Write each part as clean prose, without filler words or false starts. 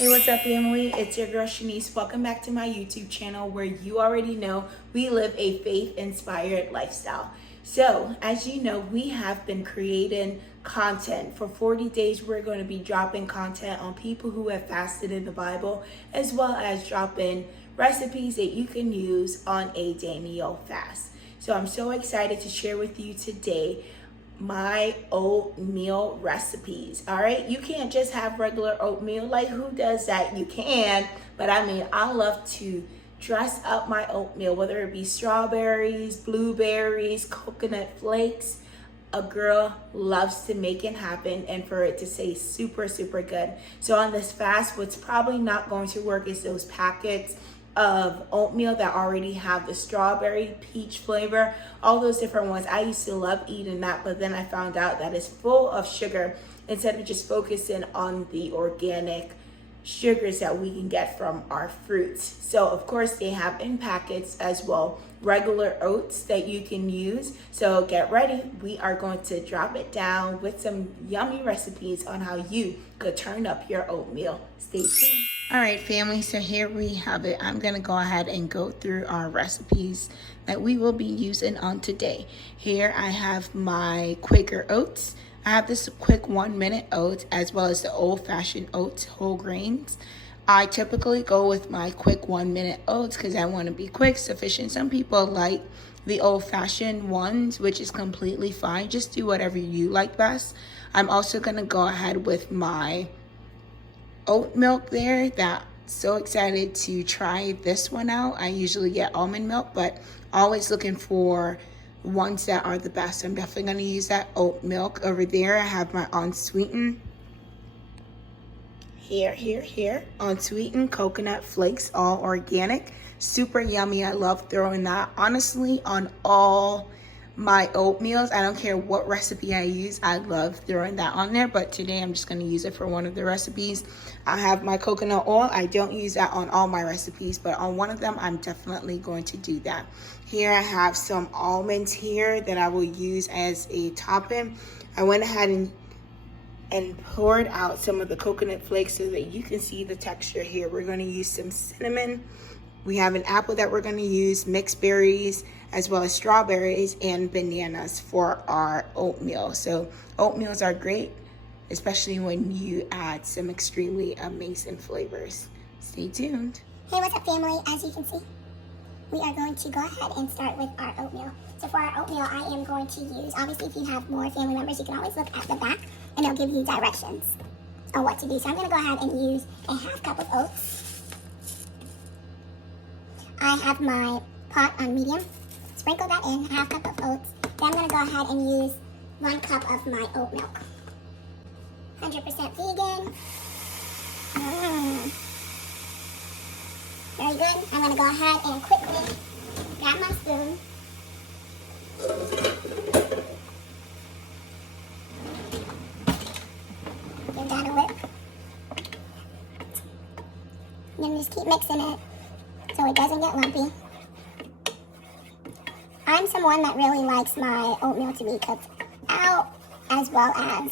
Hey, what's up, family? It's your girl Shanice. Welcome back to my YouTube channel where you already know we live a faith-inspired lifestyle. So, as you know, we have been creating content. For 40 days, we're going to be dropping content on people who have fasted in the Bible, as well as dropping recipes that you can use on a Daniel fast. So, I'm so excited to share with you today my oatmeal recipes. All right, you can't just have regular oatmeal. Like, who does that? You can, but I mean, I love to dress up my oatmeal, whether it be strawberries, blueberries, coconut flakes. A girl loves to make it happen and for it to say super good. So on this fast, what's probably not going to work is those packets of oatmeal that already have the strawberry, peach flavor, all those different ones. I used to love eating that, but then I found out that it's full of sugar instead of just focusing on the organic sugars that we can get from our fruits. So of course they have in packets as well regular oats that you can use. So get ready, we are going to drop it down with some yummy recipes on how you could turn up your oatmeal. Stay tuned. All right, family, so here we have it. I'm gonna go ahead and go through our recipes that we will be using on today. Here I have my Quaker oats. I have this quick 1-minute oats as well as the old-fashioned oats whole grains. I typically go with my quick 1-minute oats because I want to be quick, sufficient. Some people like the old-fashioned ones, which is completely fine. Just do whatever you like best. I'm also gonna go ahead with my oat milk there. That so excited to try this one out. I usually get almond milk, but always looking for ones that are the best. I'm definitely going to use that oat milk. Over there I have my unsweetened unsweetened coconut flakes, all organic, super yummy. I love throwing that honestly on all my oatmeals. I don't care what recipe I use, I love throwing that on there, but today I'm just going to use it for one of the recipes. I have my coconut oil. I don't use that on all my recipes, but on one of them I'm definitely going to do that. Here I have some almonds here that I will use as a topping. I went ahead and poured out some of the coconut flakes so that you can see the texture here. We're going to use some cinnamon. We have an apple that we're going to use, mixed berries, as well as strawberries and bananas for our oatmeal. So oatmeals are great, especially when you add some extremely amazing flavors. Stay tuned. Hey, what's up, family? As you can see, we are going to go ahead and start with our oatmeal. So for our oatmeal, I am going to use, obviously if you have more family members, you can always look at the back and it'll give you directions on what to do. So I'm going to go ahead and use a 1/2 cup of oats. I have my pot on medium. Sprinkle that in, 1/2 cup of oats. Then I'm going to go ahead and use 1 cup of my oat milk. 100% vegan. Very good. I'm going to go ahead and quickly grab my spoon. Give that a whip. And then just keep mixing it so it doesn't get lumpy. I'm someone that really likes my oatmeal to be cooked out, as well as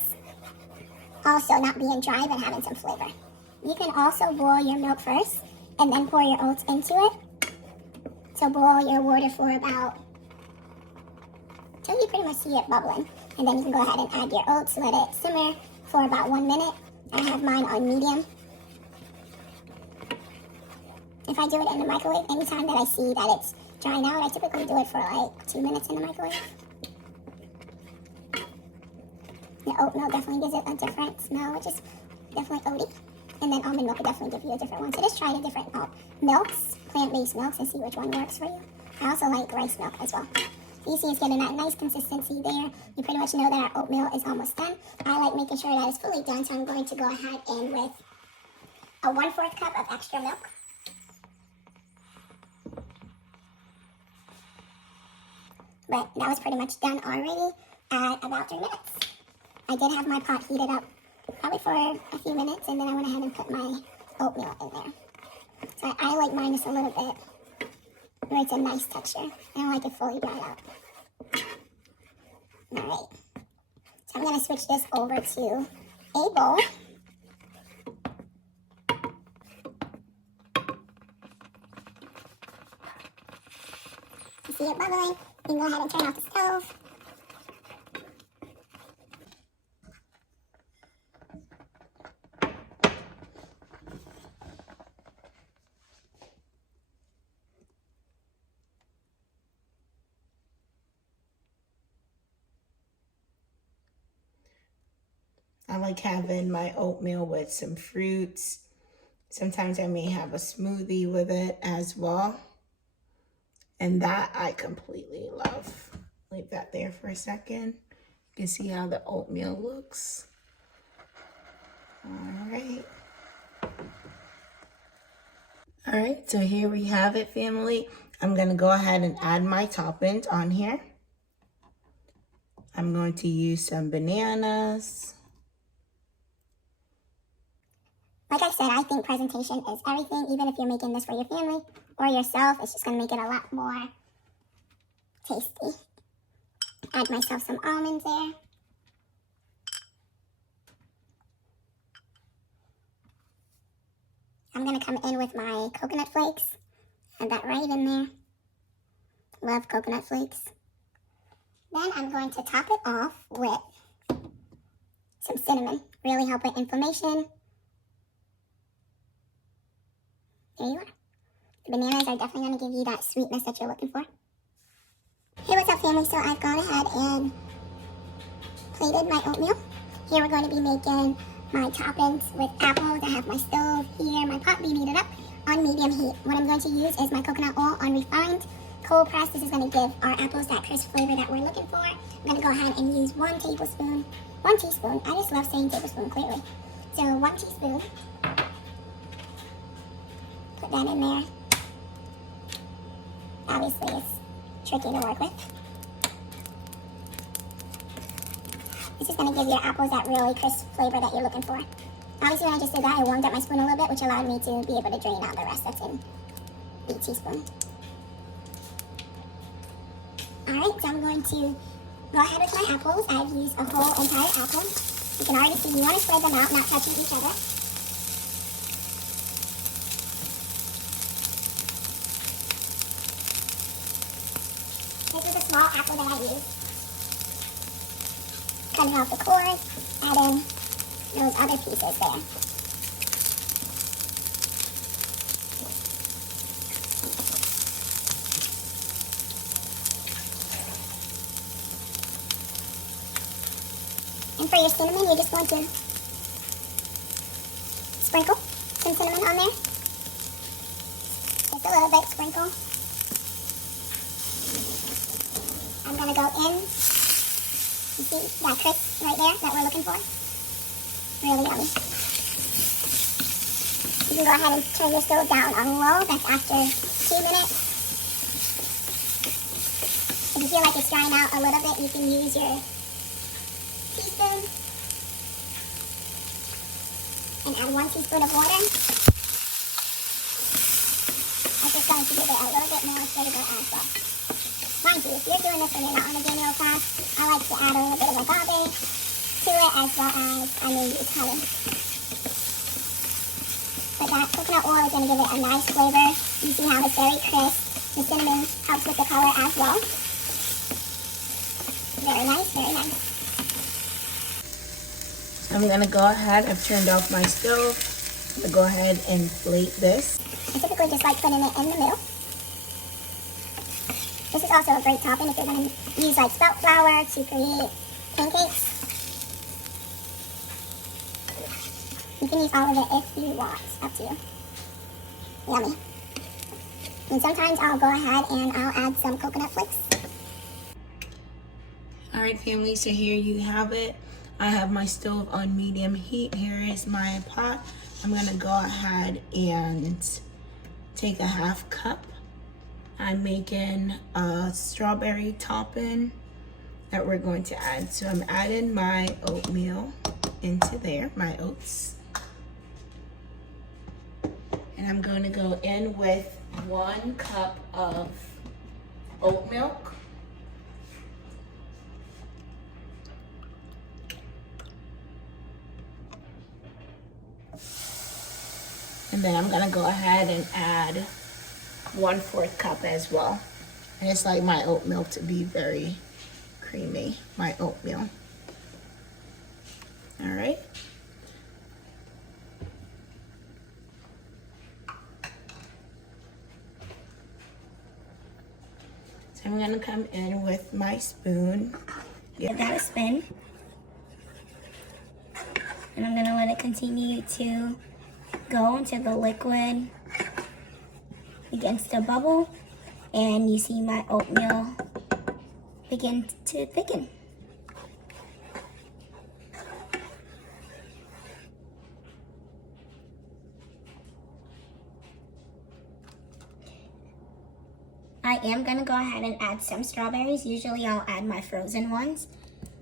also not being dry but having some flavor. You can also boil your milk first and then pour your oats into it. So boil your water for about, till you pretty much see it bubbling. And then you can go ahead and add your oats, let it simmer for about 1 minute. I have mine on medium. If I do it in the microwave, anytime that I see that it's drying out, I typically do it for like 2 minutes in the microwave. The oatmeal definitely gives it a different smell, which is definitely oaty. And then almond milk will definitely give you a different one. So just try the different milks, plant-based milks, and see which one works for you. I also like rice milk as well. So you see it's getting that nice consistency there. You pretty much know that our oatmeal is almost done. I like making sure that it's fully done, so I'm going to go ahead and with a 1/4 cup of extra milk. But that was pretty much done already at about 3 minutes. I did have my pot heated up probably for a few minutes, and then I went ahead and put my oatmeal in there. So I like mine just a little bit where it's a nice texture. I don't like it fully dried out. Alright. So I'm going to switch this over to a bowl. see it bubbling, you can go ahead and turn off the stove. I like having my oatmeal with some fruits. Sometimes I may have a smoothie with it as well. And that I completely love. Leave that there for a second. You can see how the oatmeal looks. All right. All right, so here we have it, family. I'm gonna go ahead and add my toppings on here. I'm going to use some bananas. Like I said, I think presentation is everything. Even if you're making this for your family or yourself, it's just going to make it a lot more tasty. Add myself some almonds there. I'm going to come in with my coconut flakes. Add that right in there. Love coconut flakes. Then I'm going to top it off with some cinnamon. Really help with inflammation. There you are. The bananas are definitely going to give you that sweetness that you're looking for. Hey, what's up, family? So I've gone ahead and plated my oatmeal. Here we're going to be making my toppings with apples. I have my stove here, my pot being heated up on medium heat. What I'm going to use is my coconut oil unrefined, cold pressed. This is going to give our apples that crisp flavor that we're looking for. I'm going to go ahead and use 1 teaspoon. I just love saying tablespoon clearly. So 1 teaspoon. Put that in there. Obviously, it's tricky to work with. This is going to give your apples that really crisp flavor that you're looking for. Obviously, when I just did that, I warmed up my spoon a little bit, which allowed me to be able to drain out the rest that's in each teaspoon. Alright, so I'm going to go ahead with my apples. I've used a whole entire apple. You can already see you want to spread them out, not touching each other. This is a small apple that I use. Cutting off the cores, adding those other pieces there. And for your cinnamon, you're just going to sprinkle some cinnamon on there. Just a little bit, sprinkle. I'm going to go in. You see that crisp right there that we're looking for? Really yummy. You can go ahead and turn your stove down on low. That's after 2 minutes. If you feel like it's drying out a little bit, you can use your teaspoon and add 1 teaspoon of water. That's just going to give it a little bit more flavor as well. Mind you, if you're doing this when you're not on a Daniel fast, I like to add a little bit of agave to it as well as I may use honey. But that coconut oil is going to give it a nice flavor. You see how it's very crisp. The cinnamon helps with the color as well. Very nice, very nice. I'm going to go ahead, I've turned off my stove. I'm going to go ahead and plate this. I typically just like putting it in the middle. This is also a great topping if you're going to use like spelt flour to create pancakes. You can use all of it if you want, up to you. Yummy. And sometimes I'll go ahead and I'll add some coconut flakes. All right, family, so here you have it. I have my stove on medium heat. Here is my pot. I'm gonna go ahead and take a 1/2 cup. I'm making a strawberry topping that we're going to add. So I'm adding my oatmeal into there, my oats. And I'm going to go in with 1 cup of oat milk. And then I'm gonna go ahead and add 1/4 cup as well. And it's like my oat milk to be very creamy, my oatmeal. All right. So I'm gonna come in with my spoon. Give that a spin. And I'm gonna let it continue to go until the liquid begins to bubble and you see my oatmeal begin to thicken. I am gonna go ahead and add some strawberries. Usually I'll add my frozen ones,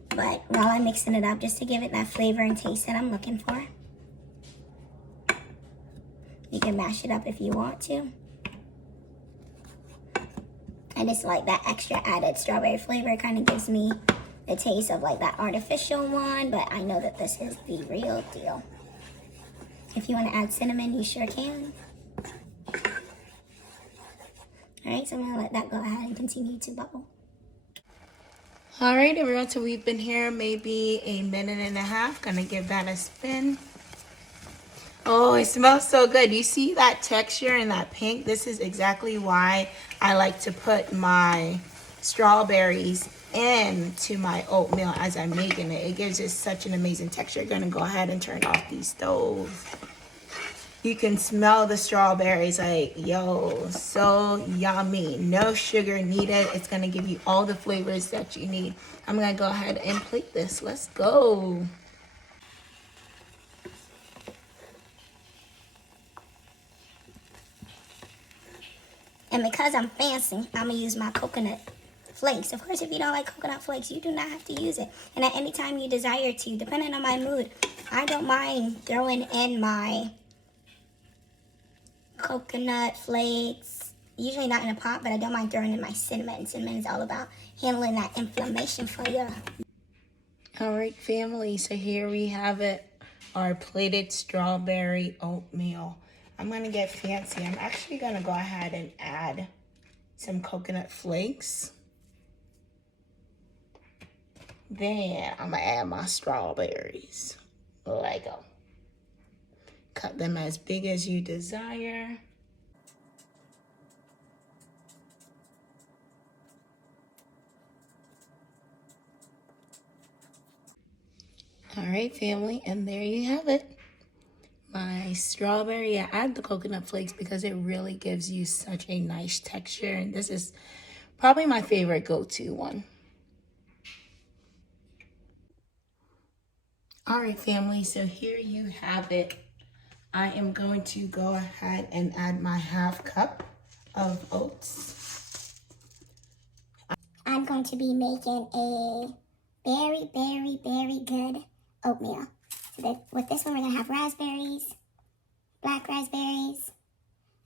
but while I'm mixing it up, just to give it that flavor and taste that I'm looking for. You can mash it up if you want to. I just like that extra added strawberry flavor. It kind of gives me the taste of like that artificial one, but I know that this is the real deal. If you want to add cinnamon, you sure can. Alright, so I'm gonna let that go ahead and continue to bubble. All right, everyone, so we've been here maybe a minute and a half. Gonna give that a spin. Oh, it smells so good. You see that texture and that pink? This is exactly why I like to put my strawberries into my oatmeal as I'm making it. It gives it such an amazing texture. Gonna go ahead and turn off the stove. You can smell the strawberries, like, yo, so yummy. No sugar needed. It's gonna give you all the flavors that you need. I'm gonna go ahead and plate this. Let's go. And because I'm fancy, I'm gonna use my coconut flakes. Of course, if you don't like coconut flakes, you do not have to use it. And at any time you desire to, depending on my mood, I don't mind throwing in my coconut flakes, usually not in a pot, but I don't mind throwing in my cinnamon. Cinnamon is all about handling that inflammation for you. All right, family, so here we have it, our plated strawberry oatmeal. I'm gonna get fancy. I'm actually gonna go ahead and add some coconut flakes. Then I'm gonna add my strawberries. There you go. Cut them as big as you desire. All right, family, and there you have it. My strawberry. I add the coconut flakes because it really gives you such a nice texture. And this is probably my favorite go-to one. All right, family, so here you have it. I am going to go ahead and add my ½ cup of oats. I'm going to be making a very, very, very good oatmeal. So with this one, we're gonna have raspberries, black raspberries,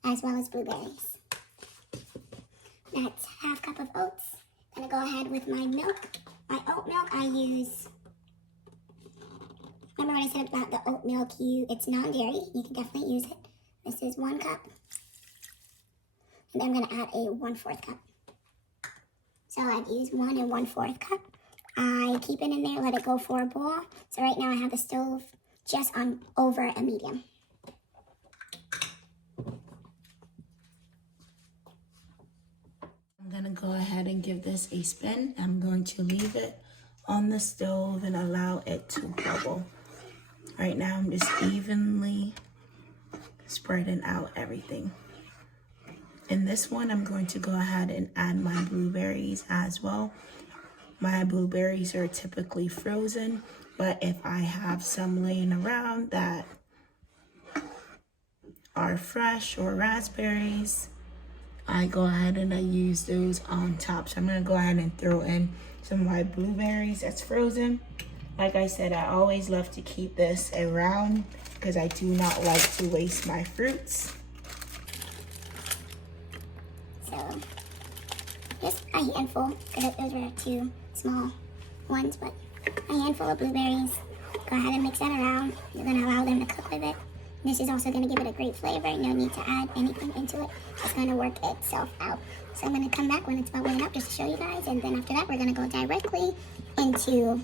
as well as blueberries. That's ½ cup of oats. Gonna go ahead with my milk. My oat milk I use. Remember what I said about the oat milk? It's non-dairy. You can definitely use it. This is 1 cup. And then I'm gonna add a 1/4 cup. So I've used 1 1/4 cup. I keep it in there, let it go for a boil. So right now I have the stove just on over a medium. I'm gonna go ahead and give this a spin. I'm going to leave it on the stove and allow it to bubble. Right now I'm just evenly spreading out everything. In this one, I'm going to go ahead and add my blueberries as well. My blueberries are typically frozen, but if I have some laying around that are fresh or raspberries, I go ahead and I use those on top. So I'm gonna go ahead and throw in some of my blueberries that's frozen. Like I said, I always love to keep this around because I do not like to waste my fruits. So just a handful, because those were 2 small ones, but a handful of blueberries. Go ahead and mix that around. You're gonna allow them to cook with it. This is also going to give it a great flavor. No need to add anything into it. It's going to work itself out. So I'm going to come back when it's bubbling up just to show you guys. And then after that, we're going to go directly into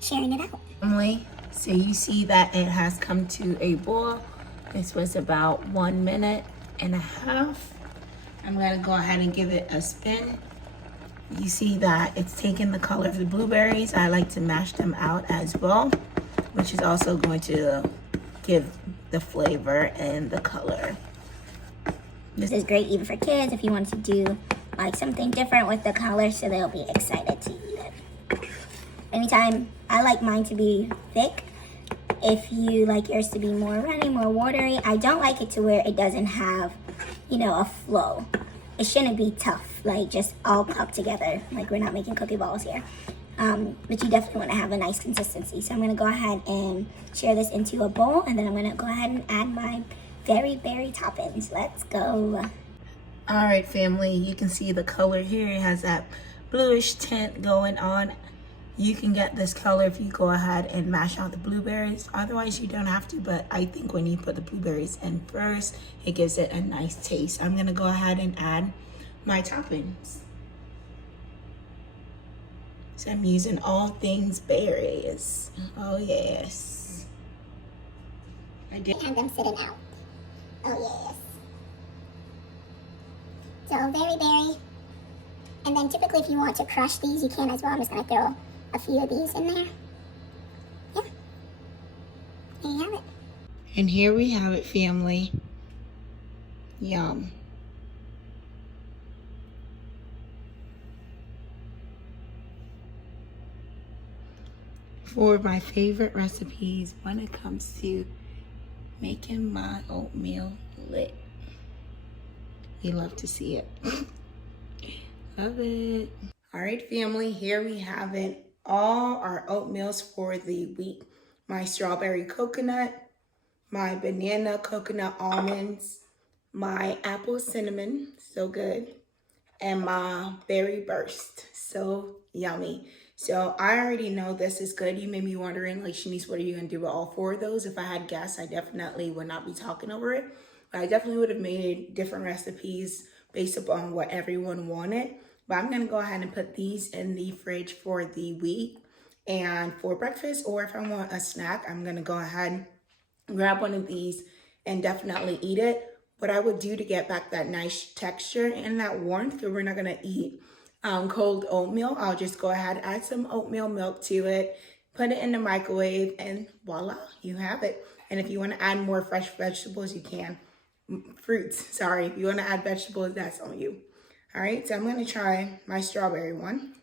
sharing it out. Family, so you see that it has come to a boil. This was about 1 minute and a half. I'm going to go ahead and give it a spin. You see that it's taken the color of the blueberries. I like to mash them out as well, which is also going to give the flavor and the color. This is great even for kids if you want to do like something different with the color, so they'll be excited to eat it. Anytime, I like mine to be thick. If you like yours to be more runny, more watery, I don't like it to where it doesn't have, you know, a flow. It shouldn't be tough, like just all cupped together, like we're not making cookie balls here. But you definitely want to have a nice consistency. So I'm going to go ahead and share this into a bowl, and then I'm going to go ahead and add my very berry toppings. Let's go. All right, family, you can see the color here. It has that bluish tint going on. You can get this color if you go ahead and mash out the blueberries. Otherwise, you don't have to, but I think when you put the blueberries in first, it gives it a nice taste. I'm gonna go ahead and add my toppings. So I'm using all things berries. Oh yes. I did. Have them sitting out. Oh yes. So very berry. And then typically if you want to crush these, you can as well. I'm just going to throw a few of these in there. Yeah. There you have it. And here we have it, family. Yum. For my favorite recipes when it comes to making my oatmeal lit. We love to see it. Love it. All right, family, here we have it. All our oatmeals for the week. My strawberry coconut, my banana coconut almonds, my apple cinnamon, so good, and my berry burst, so yummy. So I already know this is good. You may be wondering, like, Shanice, what are you gonna do with all 4 of those? If I had guests, I definitely would not be talking over it, but I definitely would have made different recipes based upon what everyone wanted. But I'm gonna go ahead and put these in the fridge for the week and for breakfast, or if I want a snack, I'm gonna go ahead and grab one of these and definitely eat it. What I would do to get back that nice texture and that warmth, because we're not gonna eat cold oatmeal, I'll just go ahead, add some oatmeal milk to it, put it in the microwave, and voila, you have it. And if you wanna add more fresh vegetables, you can. Fruits, sorry. If you wanna add vegetables, that's on you. All right, so I'm gonna try my strawberry one.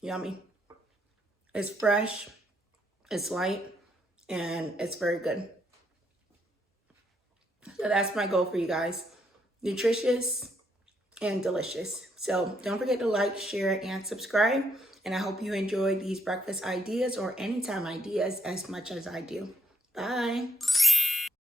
Yummy. It's fresh, it's light, and it's very good. So that's my goal for you guys. Nutritious and delicious. So don't forget to like, share, and subscribe. And I hope you enjoy these breakfast ideas or anytime ideas as much as I do. Bye.